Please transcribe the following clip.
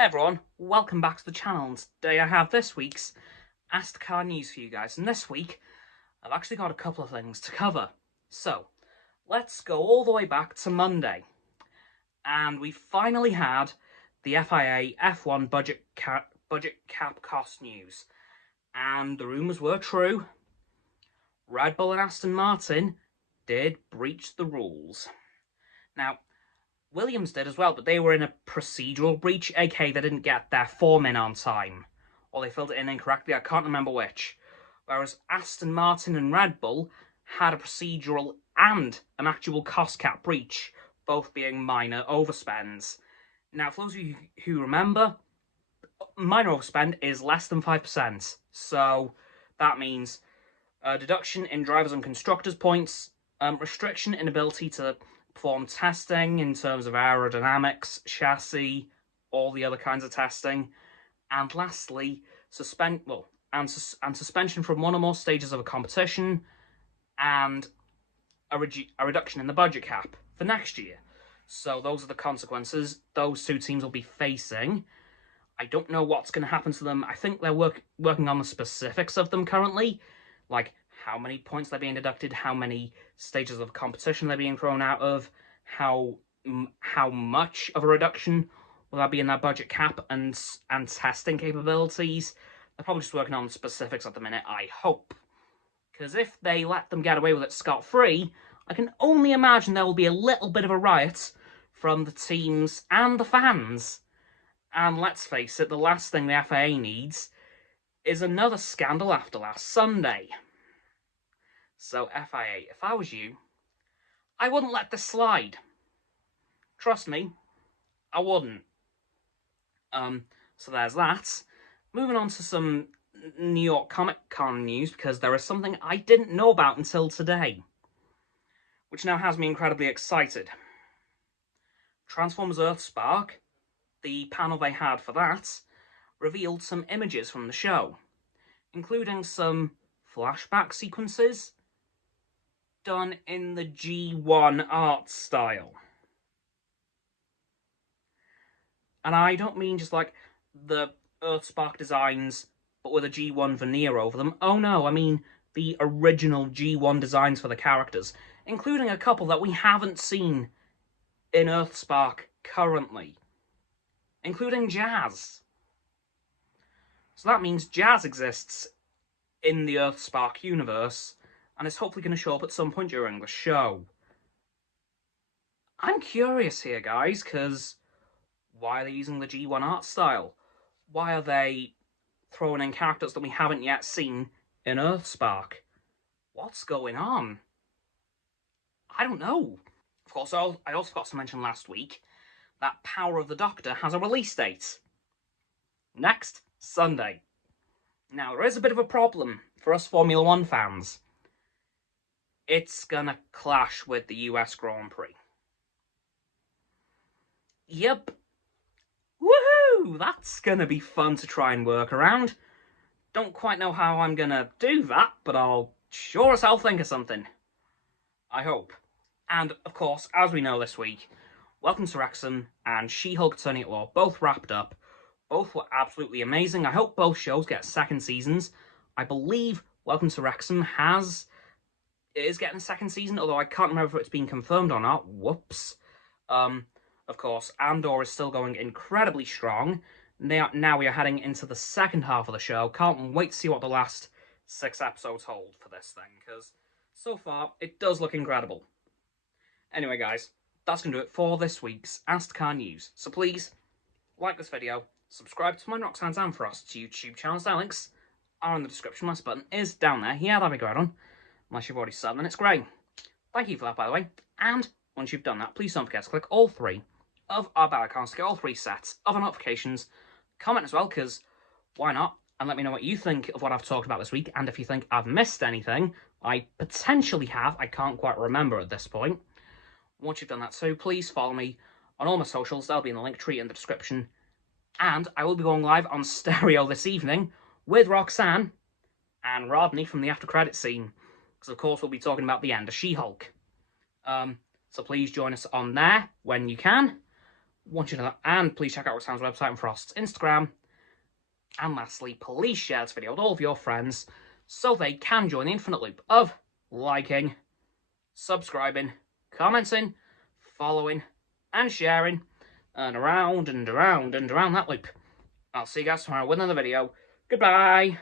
Hey everyone, welcome back to the channel, and today I have this week's AstCa news for you guys, and this week I've actually got a couple of things to cover. So, let's go all the way back to Monday, and we finally had the FIA F1 budget cap cost news, and the rumours were true. Red Bull and Aston Martin did breach the rules. Now, Williams did as well, but they were in a procedural breach, aka they didn't get their form in on time, or they filled it in incorrectly, I can't remember which. Whereas Aston Martin and Red Bull had a procedural and an actual cost cap breach, both being minor overspends. Now, for those of you who remember, minor overspend is less than 5%, so that means a deduction in drivers and constructors points, restriction in ability to perform testing in terms of aerodynamics, chassis, all the other kinds of testing, and lastly, suspension from one or more stages of a competition, and a reduction in the budget cap for next year. So those are the consequences those two teams will be facing. I don't know what's going to happen to them. I think they're working on the specifics of them currently, like how many points they're being deducted, how many stages of competition they're being thrown out of, how much of a reduction will that be in their budget cap, and testing capabilities. They're probably just working on the specifics at the minute, I hope. Because if they let them get away with it scot-free, I can only imagine there will be a little bit of a riot from the teams and the fans. And let's face it, the last thing the FIA needs is another scandal after last Sunday. So, FIA, if I was you, I wouldn't let this slide. Trust me, I wouldn't. So there's that. Moving on to some New York Comic Con news, because there is something I didn't know about until today, which now has me incredibly excited. Transformersearthspark, the panel they had for that, revealed some images from the show, including some flashback sequences done in the G1 art style. And I don't mean just like the Earthspark designs, but with a G1 veneer over them. Oh no, I mean the original G1 designs for the characters, including a couple that we haven't seen in Earthspark currently, including Jazz. So that means Jazz exists in the Earthspark universe, and is hopefully going to show up at some point during the show. I'm curious here, guys, because why are they using the G1 art style? Why are they throwing in characters that we haven't yet seen in Earthspark? What's going on? I don't know. Of course, I also got to mention last week that Power of the Doctor has a release date. Next Sunday. Now, there is a bit of a problem for us Formula 1 fans. It's gonna clash with the US Grand Prix. Yep. Woohoo! That's gonna be fun to try and work around. Don't quite know how I'm gonna do that, but I'll sure as hell think of something. I hope. And, of course, as we know this week, Welcome to Wrexham and She-Hulk-Attorney-at-Law both wrapped up. Both were absolutely amazing. I hope both shows get second seasons. I believe Welcome to Wrexham is getting a second season, although I can't remember if it's been confirmed or not. Whoops. Of course, Andor is still going incredibly strong. Now we are heading into the second half of the show. Can't wait to see what the last 6 episodes hold for this thing, because so far, it does look incredible. Anyway, guys, that's going to do it for this week's AstCa news. So please, like this video, subscribe to my Roxo and Frost's YouTube channels. Their links are in the description. Last button is down there. Yeah, that'd be great on. Unless you've already subbed, then it's great. Thank you for that, by the way. And once you've done that, please don't forget to click all 3 of our bell icons to get all 3 sets of notifications. Comment as well, because why not? And let me know what you think of what I've talked about this week. And if you think I've missed anything, I potentially have. I can't quite remember at this point. Once you've done that too, please follow me on all my socials. They'll be in the link tree in the description. And I will be going live on Stereo this evening with Roxanne and Rodney from the after credit scene. Because, of course, we'll be talking about the end of She-Hulk. So please join us on there when you can. Want you to know that. And please check out Roxanne's website and Frost's Instagram. And lastly, please share this video with all of your friends so they can join the infinite loop of liking, subscribing, commenting, following, and sharing, and around and around and around that loop. I'll see you guys tomorrow with another video. Goodbye!